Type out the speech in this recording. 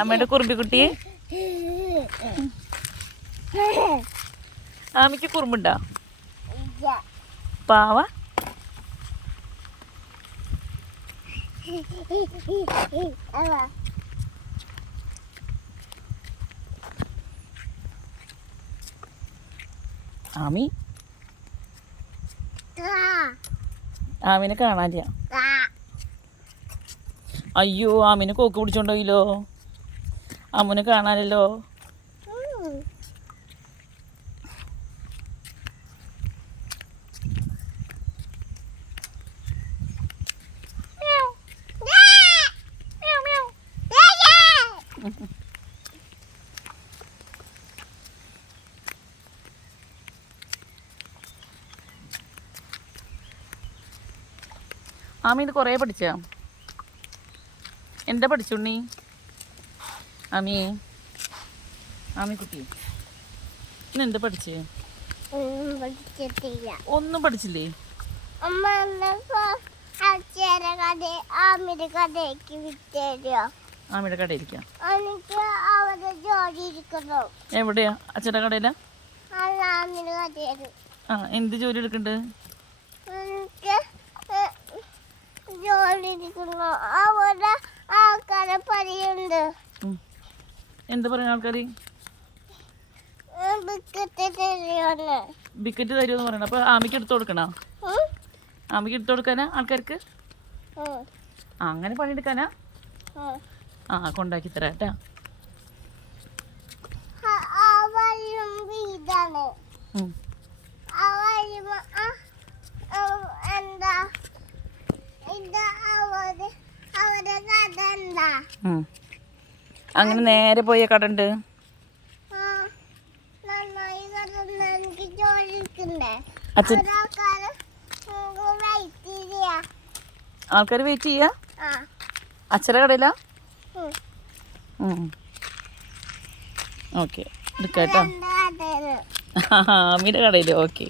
അമ്മയുടെ കുറുമ്പിക്കുട്ടി ആമിക്ക് കുറുമ്പുണ്ടോ? പാവ? ആമി? ആമിനെ കാണാനില്ല. അയ്യോ ആമിനെ കോക്ക് പിടിച്ചോണ്ടോയില്ലോ. അമ്മുനെ കാണാനല്ലോ. ആമി ഇത് കുറേ പഠിച്ചാ എന്താ പഠിച്ചുണ്ണി ആമി ആമി കുട്ടി. ഇന്ന് എന്താ പഠിച്ചേ? ഒന്നും പഠിച്ചില്ലേ? അമ്മ ആമിയുടെ എവിടെയാ? അച്ഛന്റെ കടയിലാ? ആ എന്ത് ജോലി എടുക്കണ്ട്? ജോലി അവിടെ ആൾക്കാരെ പണിയുണ്ട്. എന്താ പറയുന്ന ആൾക്കാർ ബിക്കറ്റ് തരുമെന്ന് പറയണം. അപ്പോൾ ആമിക്ക് എടുത്തു കൊടുക്കണോ? ആമിക്ക് എടുത്തു കൊടുക്കാനാ ആൾക്കാർക്ക്? ആ അങ്ങനെ പണിയെടുക്കാനാ? ആ കൊണ്ടാക്കി തരാം കേട്ടാ. എന്താ? അവർ അവരുടെ കഥ എന്താ. അങ്ങനെ നേരെ പോയ കടണ്ട്. ആൾക്കാർ വെയിറ്റ് ചെയ്യാ. അച്ഛന്റെ കടയിലാ. ഓക്കെ എടുക്കാട്ടോ. ആമിയുടെ കടയിൽ ഓക്കെ.